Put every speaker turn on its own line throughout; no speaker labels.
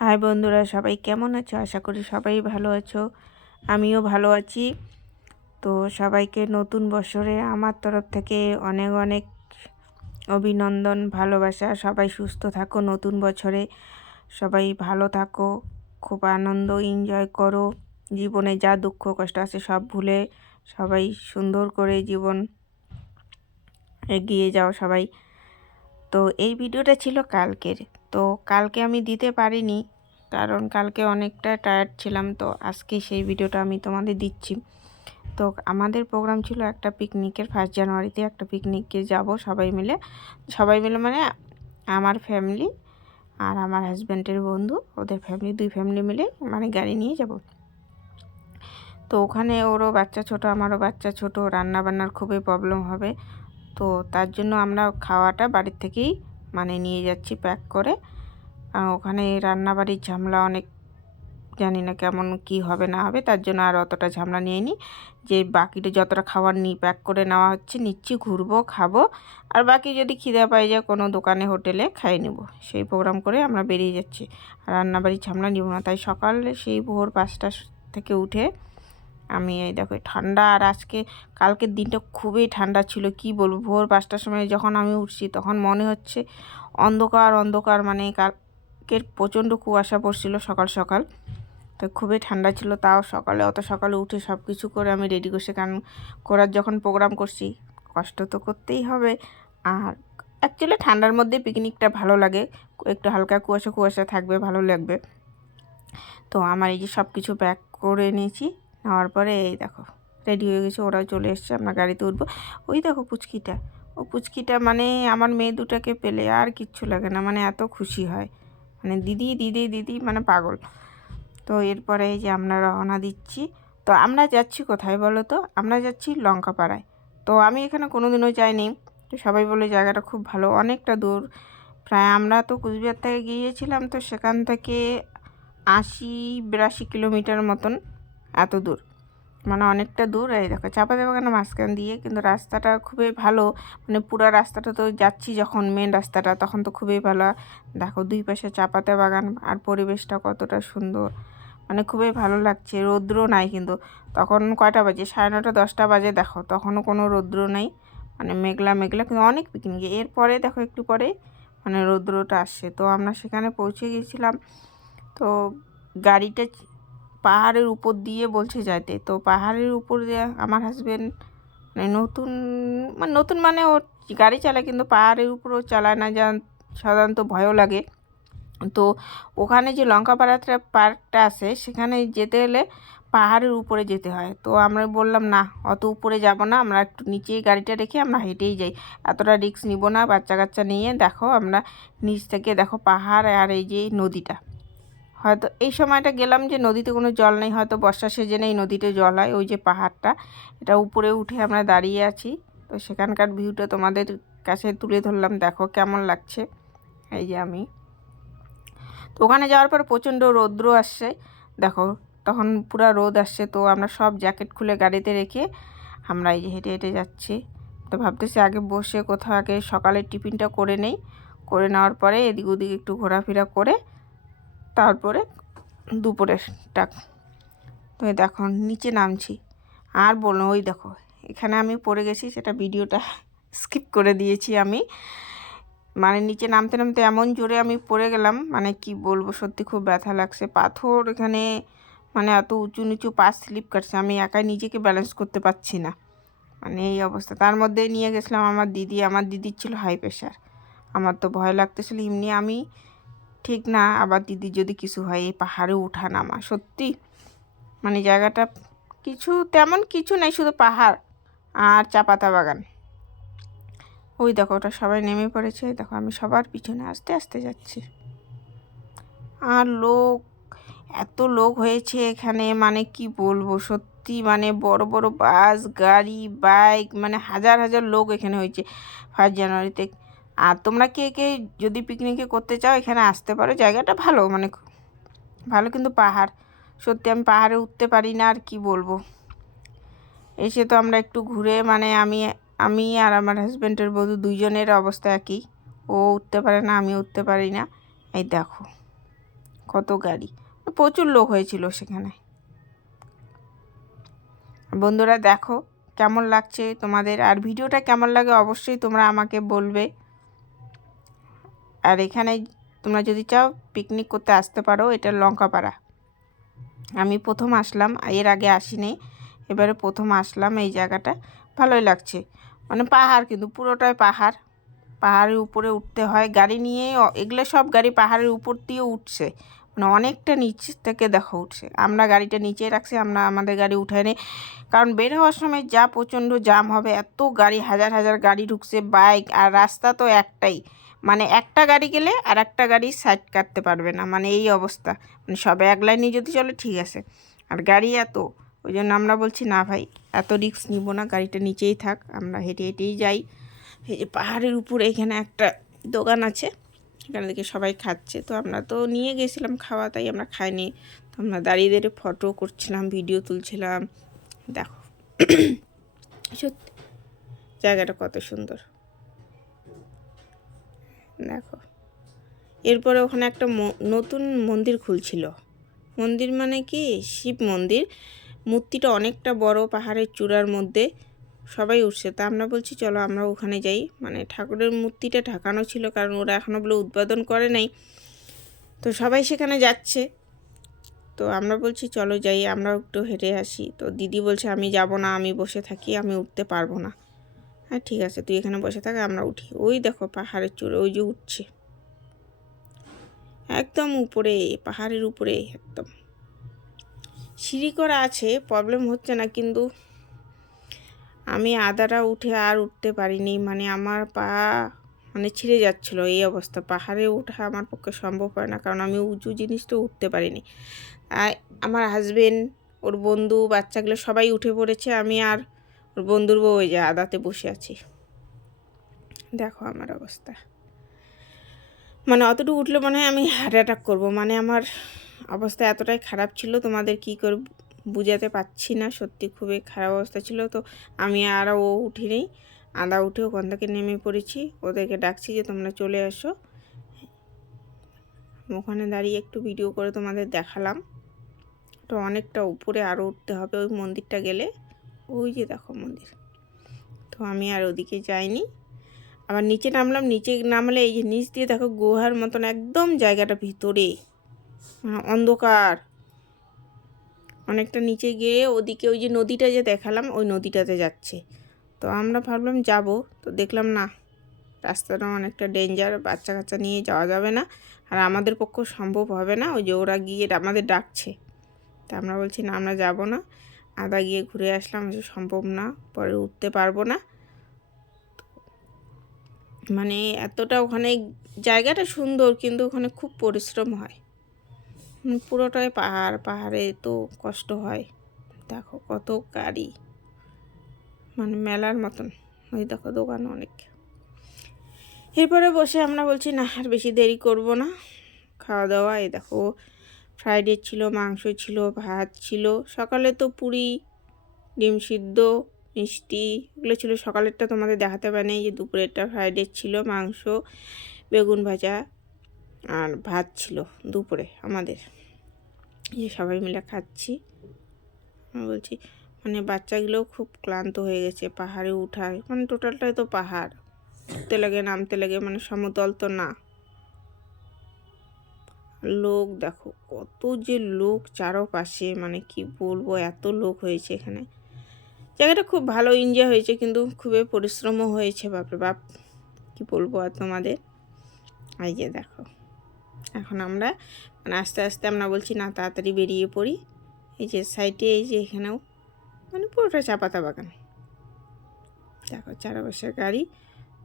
High বন্ধুরা, সবাই কেমন আছো? আশা করি সবাই ভালো আছো। আমিও ভালো আছি। তো সবাইকে নতুন বছরে আমার তরফ থেকে অনেক অনেক অভিনন্দন, ভালোবাসা। সবাই সুস্থ থাকো নতুন বছরে। সবাই ভালো থাকো, খুব আনন্দ এনজয় করো। জীবনে যা দুঃখ, কষ্ট আছে সব ভুলে সবাই সুন্দর করে জীবন এগিয়ে যাও সবাই। তো এই ভিডিওটা ছিল কালকের। তো কালকে আমি দিতে পারিনি, কারণ কালকে অনেকটা টায়ার্ড ছিলাম, তো আজকে সেই ভিডিওটা আমি তোমাদের দিচ্ছি। তো আমাদের প্রোগ্রাম ছিল একটা পিকনিকের ফার্স্ট জানুয়ারিতে একটা পিকনিকে যাব সবাই মিলে। সবাই মিলে মানে আমার ফ্যামিলি আর আমার হাজব্যান্ডের বন্ধু, ওদের ফ্যামিলি দুই ফ্যামিলি মিলে মানে গাড়ি নিয়ে যাব। তো ওখানে ওরও বাচ্চা ছোট, আমারও বাচ্চা ছোট রান্না বান্নার খুবই প্রবলেম হবে। তো তার জন্য আমরা খাওয়াটা বাড়ির থেকেই মানে নিয়ে যাচ্ছি প্যাক করে। কারণ ওখানে রান্নাবাড়ির ঝামেলা অনেক, জানি না কেমন কি হবে না হবে, তার জন্য আর অতটা ঝামেলা নিয়ে নিই যে বাকিটা যতটা খাবার নিই প্যাক করে নেওয়া হচ্ছে, নিচ্ছি, ঘুরবো, খাব। আর বাকি যদি খিদে পাই যায় কোনো দোকানে, হোটেলে খাই নেব। সেই প্রোগ্রাম করে আমরা বেরিয়ে যাচ্ছি। আর রান্নাবাড়ির ঝামেলা নিব না। তাই সকালে সেই ভোর পাঁচটা থেকে উঠে আমি এই দেখো ঠান্ডা আর আজকে, কালকের দিনটা খুবই ঠান্ডা ছিল, কি বলব? ভোর পাঁচটার সময় যখন আমি উঠছি, তখন মনে হচ্ছে অন্ধকার অন্ধকার মানে কালকের প্রচণ্ড কুয়াশা পড়ছিল সকাল সকাল। তো খুবই ঠান্ডা ছিল, তাও সকালে, অত সকালে উঠে সব কিছু করে আমি রেডি করছি কারণ করার যখন প্রোগ্রাম করছি, কষ্ট তো করতেই হবে। আর অ্যাকচুয়ালি ঠান্ডার মধ্যে পিকনিকটা ভালো লাগে, একটু হালকা কুয়াশা কুয়াশা থাকবে, ভালো লাগবে। তো আমার এই যে সব কিছু প্যাক করে নিয়েছি নেওয়ার পরে এই দেখো রেডি হয়ে গেছে, ওরাও চলে এসছে, আমরা গাড়িতে উঠবো। ওই দেখো পুচকিটা, ও পুচকিটা মানে আমার মেয়ে দুটাকে পেলে আর কিচ্ছু লাগে না মানে এত খুশি হয়। মানে দিদি দিদি দিদি মানে পাগল। তো এরপরে এই যে আমরা রওনা দিচ্ছি। তো আমরা যাচ্ছি কোথায় বলো তো? আমরা যাচ্ছি লঙ্কাপাড়ায়। তো আমি এখানে কোনো দিনও যাইনি। তো সবাই বলে জায়গাটা খুব ভালো, অনেকটা দূর। প্রায় আমরা তো কুচবিহার থেকে গিয়েছিলাম, তো সেখান থেকে আশি, বিরাশি কিলোমিটার মতন। এত দূর। মানে অনেকটা দূর, এই দেখো চাপাতে বাগানের মাঝখান দিয়ে, কিন্তু রাস্তাটা খুবই ভালো। মানে পুরো রাস্তাটা তো যাচ্ছি যখন মেন রাস্তাটা, তখন তো খুবই ভালো। দেখো, দুই পাশে চাপাতে বাগান আর পরিবেশটা কতটা সুন্দর। মানে খুবই ভালো লাগছে রৌদ্র নাই কিন্তু। তখন কয়টা বাজে? সাড়ে নটা দশটা বাজে, দেখো। তখনও কোনো রৌদ্র নেই। মানে মেঘলা মেঘলা, কিন্তু অনেক পিকনিক এরপরে, দেখো, একটু পরে মানে রৌদ্রটা আসছে। তো আমরা সেখানে পৌঁছে গেছিলাম। তো গাড়িটা পাহাড়ের উপর দিয়ে বলছে যাইতে। তো পাহাড়ের উপর দিয়ে আমার হাজব্যান্ড মানে নতুন মানে নতুন মানে ও গাড়ি চালায়, কিন্তু পাহাড়ের উপরও চালায় না যা সাধারণত ভয়ও লাগে। তো ওখানে যে লঙ্কা পাড়াটা পার্কটা আছে, সেখানে যেতে হলে পাহাড়ের উপরে যেতে হয়। তো আমরা বললাম, না, অত উপরে যাব না, আমরা একটু নিচেই গাড়িটা রেখে আমরা হেঁটেই যাই। এতটা রিক্স নিব না বাচ্চা কাচ্চা নিয়ে দেখো, আমরা নিচ থেকে দেখো পাহাড় আর এই যে নদীটা। হয়তো এই সময়টা গেলাম যে নদীতে কোনো জল নেই, হয়তো বর্ষা সেজেনেই নদীতে জল হয়, ওই যে পাহাড়টা। এটা উপরে উঠে আমরা দাঁড়িয়ে আছি। তো সেখানকার ভিউটা তোমাদের কাছে তুলে ধরলাম। দেখো কেমন লাগছে। এই যে আমি। তো ওখানে যাওয়ার পর প্রচণ্ড রৌদ্র আসছে। দেখো, তখন পুরো রোদ আসছে। তো আমরা সব জ্যাকেট খুলে গাড়িতে রেখে আমরা এই যে হেঁটে হেঁটে যাচ্ছি। তো ভাবতেছি আগে বসে কোথাও আগে সকালের টিফিনটা করে নেই। করে নেওয়ার পরে এদিক ওদিক একটু ঘোরাফেরা করে তারপরে দুপুরেরটা তো দেখো, নিচে নামছি। আর বলো, ওই দেখো, এখানে আমি পড়ে গেছি, সেটা ভিডিওটা স্কিপ করে দিয়েছি আমি। মানে নিচে নামতে নামতে এমন জোরে আমি পড়ে গেলাম মানে কি বলব, সত্যি খুব ব্যথা লাগছে। পাথর এখানে মানে এত উঁচু নিচু পা স্লিপ কাটছে, আমি একাই নিজেকে ব্যালেন্স করতে পারছি না। মানে এই অবস্থা। তার মধ্যে নিয়ে গেছিলাম আমার দিদি, আমার দিদির ছিল হাই প্রেশার আমার তো ভয় লাগতেছিল, এমনি আমি ঠিক না, আবার দিদি যদি কিছু হয় এই পাহাড়ে উঠা নামা। সত্যি মানে জায়গাটা কিছু তেমন কিছু নেই, শুধু পাহাড় আর চা পাতা বাগান। ওই দেখো, ওটা সবাই নেমে পড়েছে। দেখো, আমি সবার পিছনে আস্তে আস্তে যাচ্ছি। আর লোক, এত লোক হয়েছে এখানে মানে কি বলব? সত্যি মানে বড় বড় বাস, গাড়ি, বাইক মানে হাজার হাজার লোক এখানে হয়েছে। ফার্স্ট জানুয়ারিতে আর তোমরা কে কে যদি পিকনিকে করতে চাও, এখানে আসতে পারো। জায়গাটা ভালো মানে ভালো কিন্তু পাহাড়। সত্যি আমি পাহাড়ে উঠতে পারি না, আর কি বলব? এসে তো আমরা একটু ঘুরে মানে আমি আমি আর আমার হাজব্যান্ডের বধূ দুইজনের অবস্থা একই। ও উঠতে পারে না আমি উঠতে পারি না। এই দেখো, কত গাড়ি। প্রচুর লোক হয়েছিল সেখানে। বন্ধুরা দেখো, কেমন লাগছে তোমাদের? আর ভিডিওটা কেমন লাগে অবশ্যই তোমরা আমাকে বলবে। আর এখানে তোমরা যদি চাও পিকনিক করতে আসতে পারো, এটা লঙ্কাপাড়া। আমি প্রথম আসলাম, এর আগে আসিনি, এবারে প্রথম আসলাম এই জায়গাটা। ভালোই লাগছে। মানে পাহাড় কিন্তু, পুরোটাই পাহাড়। পাহাড়ের উপরে উঠতে হয়। গাড়ি নিয়ে, এগুলো সব গাড়ি পাহাড়ের উপর দিয়ে উঠছে। মানে অনেকটা নিচ থেকে দেখো উঠছে। আমরা গাড়িটা নিচে রাখছি, আমরা আমাদের গাড়ি উঠে নিই। কারণ বের হওয়ার সময় যা প্রচণ্ড জাম হবে, এত গাড়ি, হাজার হাজার গাড়ি ঢুকছে, বাইক আর রাস্তা তো একটাই। মানে একটা গাড়ি গেলে আর একটা গাড়ি সাইড কাটতে পারবে না মানে এই অবস্থা। মানে সবে এক লাইনে যদি চলে, ঠিক আছে। আর গাড়ি এত, ওই জন্য আমরা বলছি, না ভাই, এত রিস্ক নিব না, গাড়িটা নিচেই থাক, আমরা হেঁটে হেঁটেই যাই। এই যে পাহাড়ের উপরে এখানে একটা দোকান আছে, এখানে দেখে সবাই খাচ্ছে। তো আমরা তো নিয়ে গেছিলাম খাওয়া, তাই আমরা খাইনি। তো আমরা দাঁড়িয়ে দাঁড়িয়ে ফটো করছিলাম ভিডিও তুলছিলাম। দেখো, সত্যি, জায়গাটা কত সুন্দর। দেখো। এরপরে ওখানে একটা নতুন মন্দির খুলছিল। মন্দির মানে কি? শিব মন্দির। মূর্তিটা অনেকটা বড়, পাহাড়ের চূড়ার মধ্যে সবাই উঠছে। তা আমরা বলছি, চলো আমরা ওখানে যাই। মানে ঠাকুরের মূর্তিটা ঢাকানো ছিল, কারণ ওরা এখনও বলে উদ্বোধন করে নাই। তো সবাই সেখানে যাচ্ছে। তো আমরা বলছি, চলো যাই আমরা একটু হেঁটে আসি। তো দিদি বলছে, আমি যাব না, আমি বসে থাকি, আমি উঠতে পারব না। হ্যাঁ ঠিক আছে, তুই এখানে বসে থাক, আমরা উঠি। ওই দেখো, পাহাড়ের চূড়ে, ওই যে উঠছে। একদম উপরে, পাহাড়ের উপরে, একদম। সিঁড়ি করা আছে প্রবলেম হচ্ছে না, কিন্তু আমি আদাটা উঠে আর উঠতে পারিনি মানে আমার পা মানে ছিঁড়ে যাচ্ছিল এই অবস্থা। পাহাড়ে ওঠা আমার পক্ষে সম্ভব হয় না, কারণ আমি উঁচু জিনিসটা উঠতে পারিনি। আমার হাজবেন্ড ওর বন্ধু, বাচ্চাগুলো সবাই উঠে পড়েছে, আমি আর ওর বন্ধুর বউ ওই যে আদাতে বসে আছি। দেখো আমার অবস্থা। মানে অতটুকু উঠলে মনে হয় আমি হার্ট অ্যাটাক করব। মানে আমার অবস্থা এতটাই খারাপ ছিল, তোমাদের কি করে বুঝাতে পারছি না। সত্যি খুবই খারাপ অবস্থা ছিল। তো আমি আর ও উঠিনি। আদা উঠে ওখান থেকে নেমে পড়েছি। ওদেরকে ডাকছি যে তোমরা চলে আসো ওখানে দাঁড়িয়ে একটু ভিডিও করে তোমাদের দেখালাম। তো অনেকটা উপরে আরও উঠতে হবে। ওই মন্দিরটা গেলে ওই যে দেখো মন্দির। তো আমি আর ওদিকে যাইনি। আবার নিচে নামলাম, নিচে নামলে এই যে নিচ দিয়ে দেখো গুহার মতন একদম জায়গাটা ভিতরে। মানে অন্ধকার। অনেকটা নিচে গিয়ে ওদিকে ওই যে নদীটা যে দেখালাম, ওই নদীটাতে যাচ্ছে। তো আমরা ভাবলাম যাব। তো দেখলাম না রাস্তাটা অনেকটা ডেঞ্জার, বাচ্চা কাচ্চা নিয়ে যাওয়া যাবে না। আর আমাদের পক্ষ সম্ভব হবে না, ওই যে ওরা গিয়ে আমাদের ডাকছে। তা আমরা বলছি, না, আমরা যাব না। আদা গিয়ে ঘুরে আসলাম, যে সম্ভব না, পরে উঠতে পারব না। মানে এতটা ওখানে জায়গাটা সুন্দর, কিন্তু ওখানে খুব পরিশ্রম হয়। পুরোটাই পাহাড়, পাহাড়ে তো কষ্ট হয়। দেখো কত গাড়ি। মানে মেলার মতন। ওই দেখো দোকান অনেক। এরপরে বসে আমরা বলছি, না, আর বেশি দেরি করব না। খাওয়া দাওয়া, এই দেখো ফ্রাইড ছিল, মাংস ছিল, ভাত ছিল, সকালে তো পুরি, ডিম সিদ্ধ, মিষ্টি, এগুলো ছিল। সকালেরটা তোমাদের দেখাতে পারে যে দুপুরেরটা ফ্রাইড ছিল, মাংস, বেগুন ভাজা আর ভাত ছিল দুপুরে আমাদের। যে সবাই মিলে খাচ্ছি। আমি বলছি মানে বাচ্চাগুলোও খুব ক্লান্ত হয়ে গেছে, পাহাড়ে উঠায় মানে টোটালটাই তো পাহাড়। উঠতে লাগে, নামতে লাগে মানে সমতল তো না। লোক, দেখো কত যে লোক চারপাশে মানে কি বলব, এত লোক হয়েছে এখানে। জায়গাটা খুব ভালো এনজয় হয়েছে, কিন্তু খুবই পরিশ্রমও হয়েছে, বাপরে বাপ। কি বলব আর তোমাদের? এই যে দেখো, এখন আমরা মানে আস্তে আস্তে আমরা বলছি, না, তাড়াতাড়ি বেরিয়ে পড়ি। এই যে সাইডে এই যে এখানেও মানে পুরোটা চা পাতা বাগান। দেখো চারপাশের গাড়ি,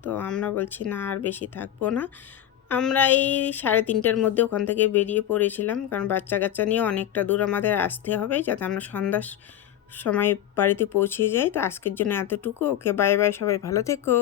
তো আমরা বলছি, না, আর বেশি থাকব না। আমরা এই সাড়ে তিনটার মধ্যে ওখান থেকে বেরিয়ে পড়েছিলাম, কারণ বাচ্চা কাচ্চা নিয়ে অনেকটা দূর আমাদের আসতে হবে যাতে আমরা সন্ধ্যার সময় বাড়িতে পৌঁছে যাই। তো আজকের জন্য এতটুকু। ওকে বাই বাই সবাই, ভালো থেকো।